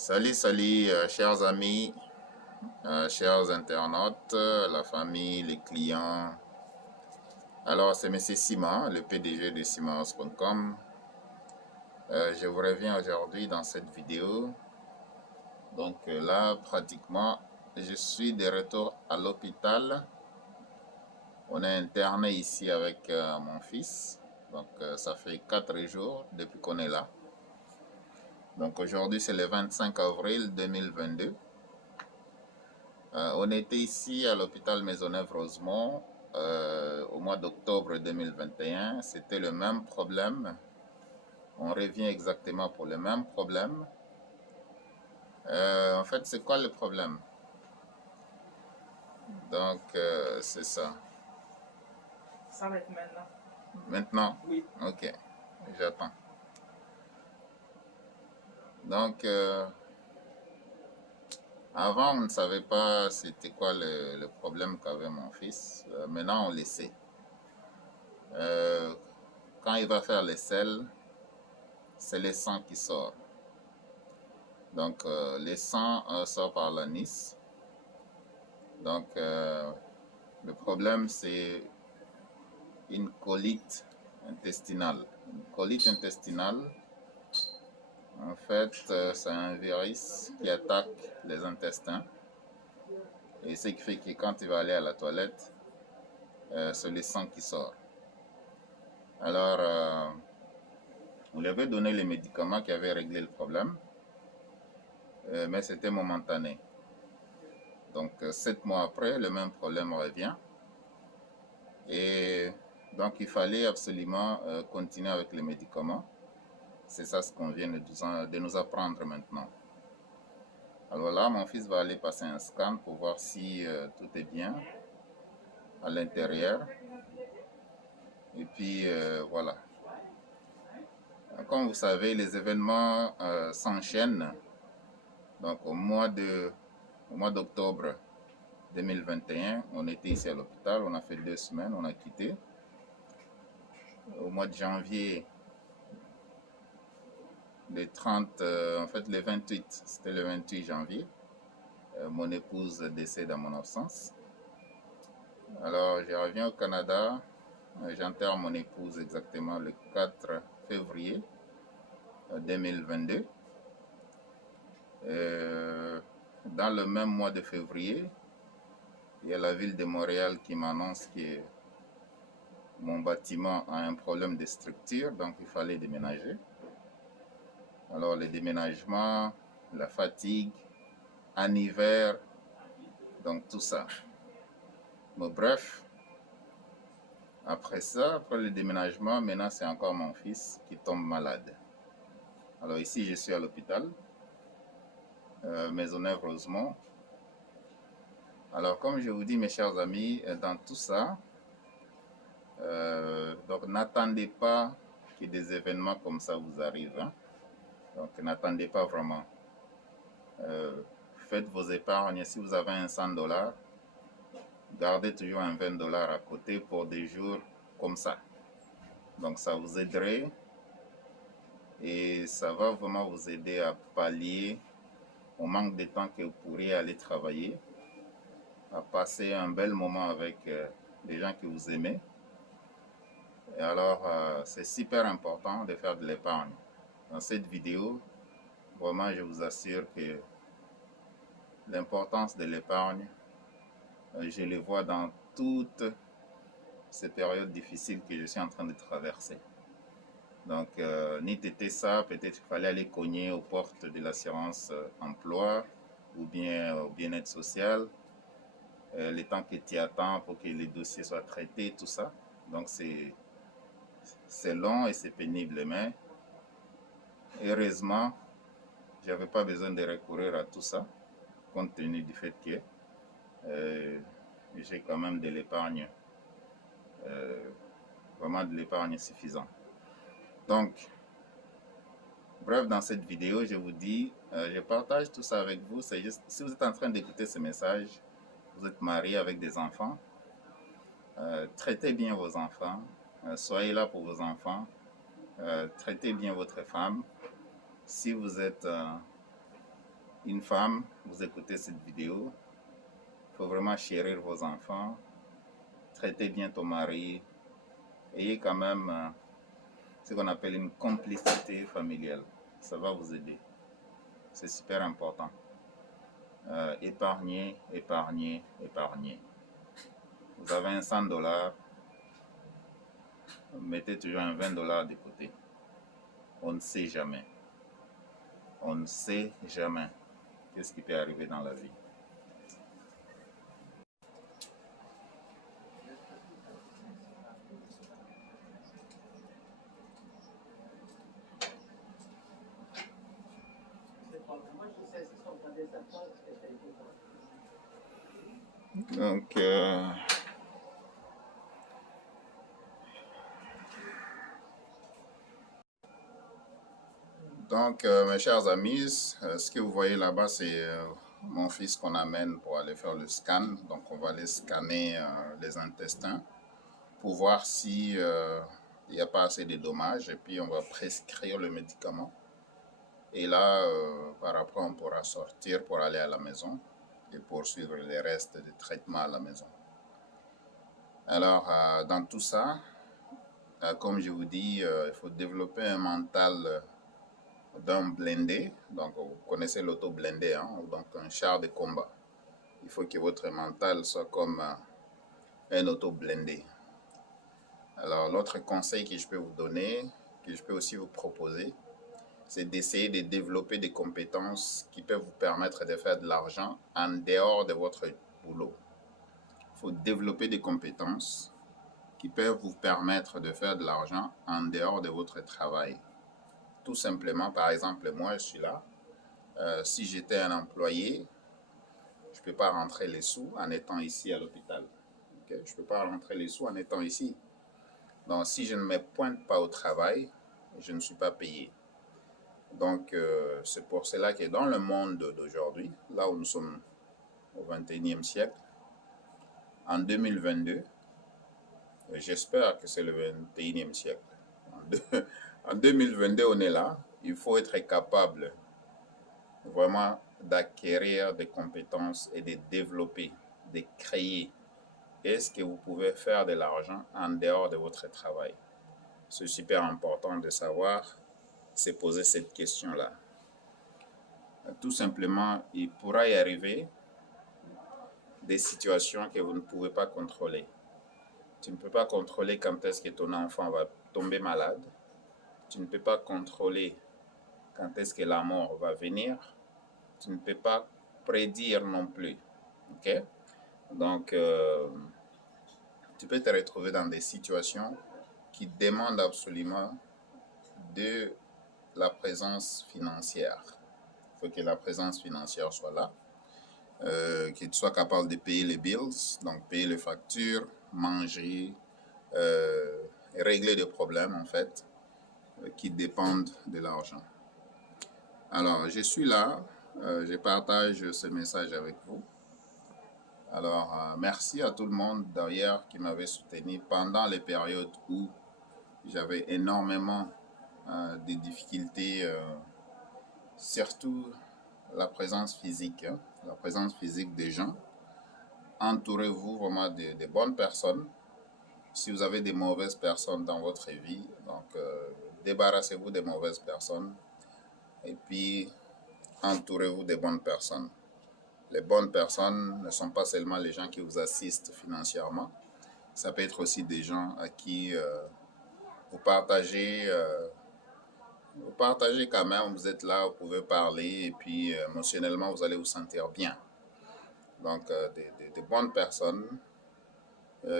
Salut, chers amis, chers internautes, la famille, les clients. Alors, c'est Monsieur Simon, le PDG de Simons.com. Je vous reviens aujourd'hui dans cette vidéo. Donc là, pratiquement, je suis de retour à l'hôpital. On est interné ici avec mon fils. Donc, ça fait 4 jours depuis qu'on est là. Donc, aujourd'hui, c'est le 25 avril 2022. On était ici à l'hôpital Maisonneuve-Rosemont au mois d'octobre 2021. C'était le même problème. On revient exactement pour le même problème. En fait, c'est quoi le problème? Donc, c'est ça. Ça va être maintenant. Maintenant? Oui. Ok, j'attends. Donc, avant, on ne savait pas c'était quoi le problème qu'avait mon fils. Maintenant, on le sait. Quand il va faire les selles, c'est le sang qui sort. Donc, le sang sort par l'anis. Donc, le problème, c'est une colite intestinale. Une colite intestinale, en fait, c'est un virus qui attaque les intestins. Et ce qui fait que quand il va aller à la toilette, c'est le sang qui sort. Alors, on lui avait donné les médicaments qui avaient réglé le problème, mais c'était momentané. Donc, 7 mois après, le même problème revient. Et donc, il fallait absolument continuer avec les médicaments. C'est ça ce qu'on vient de nous apprendre maintenant. Alors là, mon fils va aller passer un scan pour voir si tout est bien à l'intérieur. Et puis, voilà. Comme vous savez, les événements s'enchaînent. Donc, au mois d'octobre 2021, on était ici à l'hôpital, on a fait 2 semaines, on a quitté. Au mois de janvier, le 30, en fait le 28, c'était le 28 janvier, mon épouse décède en mon absence. Alors, je reviens au Canada, j'enterre mon épouse exactement le 4 février 2022. Dans le même mois de février, il y a la ville de Montréal qui m'annonce que mon bâtiment a un problème de structure, donc il fallait déménager. Alors le déménagement, la fatigue, en hiver, donc tout ça. Mais bref, après ça, après le déménagement, maintenant c'est encore mon fils qui tombe malade. Alors ici je suis à l'hôpital, Maisonneuve-Rosemont. Alors comme je vous dis mes chers amis, dans tout ça, donc n'attendez pas que des événements comme ça vous arrivent. Hein? Donc n'attendez pas vraiment. Faites vos épargnes. Si vous avez un 100$, gardez toujours un 20$ à côté pour des jours comme ça. Donc ça vous aiderait et ça va vraiment vous aider à pallier au manque de temps que vous pourriez aller travailler, à passer un bel moment avec les gens que vous aimez. Et alors, c'est super important de faire de l'épargne. Dans cette vidéo, vraiment, je vous assure que l'importance de l'épargne, je le vois dans toutes ces périodes difficiles que je suis en train de traverser. Donc, n'était ça, peut-être qu'il fallait aller cogner aux portes de l'assurance emploi ou bien au bien-être social, le temps que tu attends pour que les dossiers soient traités, tout ça. Donc, c'est long et c'est pénible, mais heureusement, je n'avais pas besoin de recourir à tout ça, compte tenu du fait que j'ai quand même de l'épargne, vraiment de l'épargne suffisante. Donc, bref, dans cette vidéo, je vous dis, je partage tout ça avec vous. C'est juste, si vous êtes en train d'écouter ce message, vous êtes marié avec des enfants, traitez bien vos enfants, soyez là pour vos enfants, traitez bien votre femme. Si vous êtes une femme, vous écoutez cette vidéo, il faut vraiment chérir vos enfants, traiter bien ton mari, ayez quand même ce qu'on appelle une complicité familiale. Ça va vous aider. C'est super important. Épargnez, épargnez, épargnez. Vous avez un 100 $, mettez toujours un 20 $ de côté. On ne sait jamais. On ne sait jamais qu'est-ce qui peut arriver dans la vie. Donc, mes chers amis, ce que vous voyez là-bas, c'est mon fils qu'on amène pour aller faire le scan. Donc, on va aller scanner les intestins pour voir si il n'y a pas assez de dommages. Et puis, on va prescrire le médicament. Et là, par après, on pourra sortir pour aller à la maison et poursuivre les restes de traitement à la maison. Alors, dans tout ça, comme je vous dis, il faut développer un mental d'un blindé. Donc, vous connaissez l'auto blindé, hein? Donc un char de combat. Il faut que votre mental soit comme un auto blindé. Alors, l'autre conseil que je peux vous donner, que je peux aussi vous proposer, c'est d'essayer de développer des compétences qui peuvent vous permettre de faire de l'argent en dehors de votre boulot. Il faut développer des compétences qui peuvent vous permettre de faire de l'argent en dehors de votre travail. Tout simplement, par exemple, moi, je suis là. Si j'étais un employé, je ne peux pas rentrer les sous en étant ici à l'hôpital. Okay? Je ne peux pas rentrer les sous en étant ici. Donc, si je ne me pointe pas au travail, je ne suis pas payé. Donc, c'est pour cela que dans le monde d'aujourd'hui, là où nous sommes au 21e siècle, en 2022, j'espère que c'est le 21e siècle. En 2022, on est là. Il faut être capable vraiment d'acquérir des compétences et de développer, de créer. Est-ce que vous pouvez faire de l'argent en dehors de votre travail? C'est super important de savoir, se poser cette question-là. Tout simplement, il pourra y arriver des situations que vous ne pouvez pas contrôler. Tu ne peux pas contrôler quand est-ce que ton enfant va tomber malade. Tu ne peux pas contrôler quand est-ce que la mort va venir. Tu ne peux pas prédire non plus. Okay? Donc, tu peux te retrouver dans des situations qui demandent absolument de la présence financière. Il faut que la présence financière soit là, que tu sois capable de payer les bills, donc payer les factures, manger, et régler des problèmes en fait qui dépendent de l'argent. Alors, je suis là, je partage ce message avec vous. Alors, merci à tout le monde d'ailleurs qui m'avait soutenu pendant les périodes où j'avais énormément de difficultés, surtout la présence physique, hein, la présence physique des gens. Entourez-vous vraiment de bonnes personnes. Si vous avez des mauvaises personnes dans votre vie, donc débarrassez-vous des mauvaises personnes et puis entourez-vous des bonnes personnes. Les bonnes personnes ne sont pas seulement les gens qui vous assistent financièrement, ça peut être aussi des gens à qui vous partagez quand même, vous êtes là, vous pouvez parler et puis émotionnellement vous allez vous sentir bien. Donc des bonnes personnes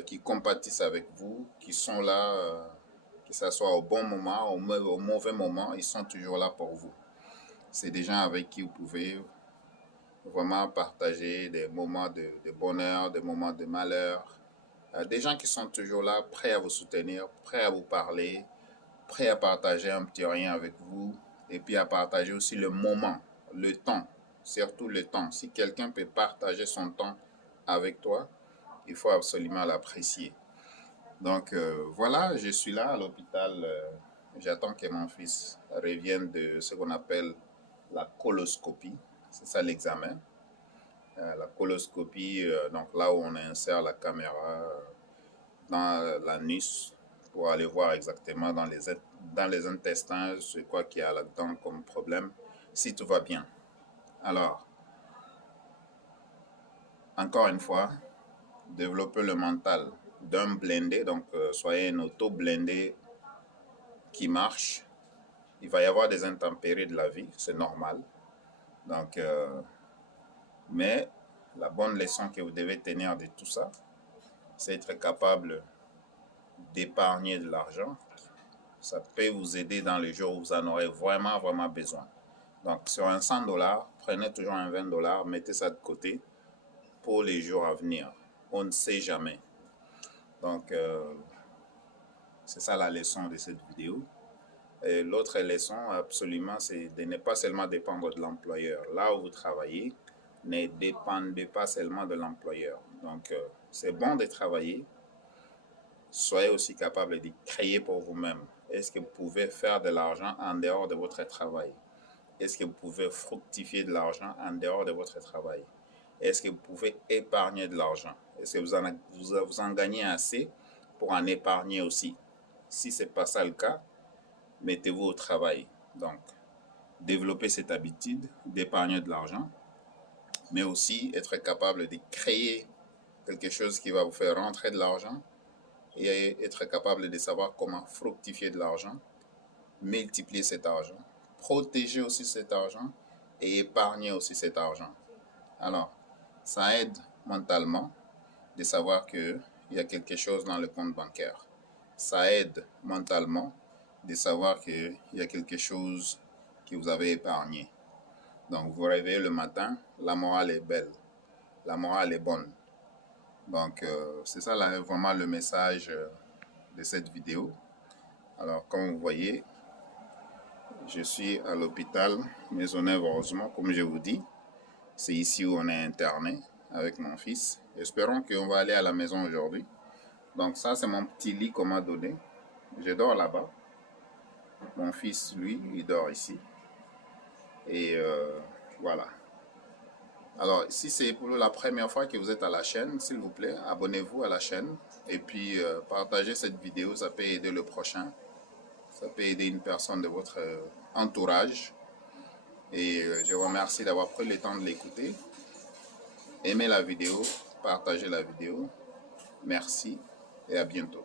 qui compatissent avec vous, qui sont là, que ce soit au bon moment, au mauvais moment, ils sont toujours là pour vous. C'est des gens avec qui vous pouvez vraiment partager des moments de bonheur, des moments de malheur. Des gens qui sont toujours là, prêts à vous soutenir, prêts à vous parler, prêts à partager un petit rien avec vous et puis à partager aussi le moment, le temps, surtout le temps. Si quelqu'un peut partager son temps avec toi, il faut absolument l'apprécier. Donc voilà, je suis là à l'hôpital. J'attends que mon fils revienne de ce qu'on appelle la coloscopie. C'est ça l'examen. La coloscopie, donc là où on insère la caméra dans l'anus pour aller voir exactement dans les intestins c'est quoi qu'il y a là-dedans comme problème, si tout va bien. Alors, encore une fois, développez le mental d'un blindé, donc soyez un auto-blindé qui marche. Il va y avoir des intempéries de la vie, c'est normal. Donc, mais la bonne leçon que vous devez tenir de tout ça, c'est être capable d'épargner de l'argent. Ça peut vous aider dans les jours où vous en aurez vraiment, vraiment besoin. Donc, sur un 100$, prenez toujours un 20$, mettez ça de côté pour les jours à venir. On ne sait jamais. Donc, c'est ça la leçon de cette vidéo. Et l'autre leçon, absolument, c'est de ne pas seulement dépendre de l'employeur. Là où vous travaillez, ne dépendez pas seulement de l'employeur. Donc, c'est bon de travailler. Soyez aussi capable de créer pour vous-même. Est-ce que vous pouvez faire de l'argent en dehors de votre travail? Est-ce que vous pouvez fructifier de l'argent en dehors de votre travail? Est-ce que vous pouvez épargner de l'argent? Est-ce que vous en gagnez assez pour en épargner aussi? Si ce n'est pas ça le cas, mettez-vous au travail. Donc, développez cette habitude d'épargner de l'argent, mais aussi être capable de créer quelque chose qui va vous faire rentrer de l'argent et être capable de savoir comment fructifier de l'argent, multiplier cet argent, protéger aussi cet argent et épargner aussi cet argent. Alors, ça aide mentalement de savoir qu'il y a quelque chose dans le compte bancaire. Ça aide mentalement de savoir qu'il y a quelque chose que vous avez épargné. Donc, vous vous réveillez le matin, la morale est belle, la morale est bonne. Donc, c'est ça là, vraiment le message de cette vidéo. Alors, comme vous voyez, je suis à l'hôpital Maisonneuve-Rosemont, comme je vous dis. C'est ici où on est interné avec mon fils. Espérons qu'on va aller à la maison aujourd'hui. Donc ça, c'est mon petit lit qu'on m'a donné. Je dors là-bas. Mon fils, lui, il dort ici. Et voilà. Alors, si c'est pour la première fois que vous êtes à la chaîne, s'il vous plaît, abonnez-vous à la chaîne. Et puis, partagez cette vidéo, ça peut aider le prochain. Ça peut aider une personne de votre entourage. Et je vous remercie d'avoir pris le temps de l'écouter. Aimez la vidéo, partagez la vidéo. Merci et à bientôt.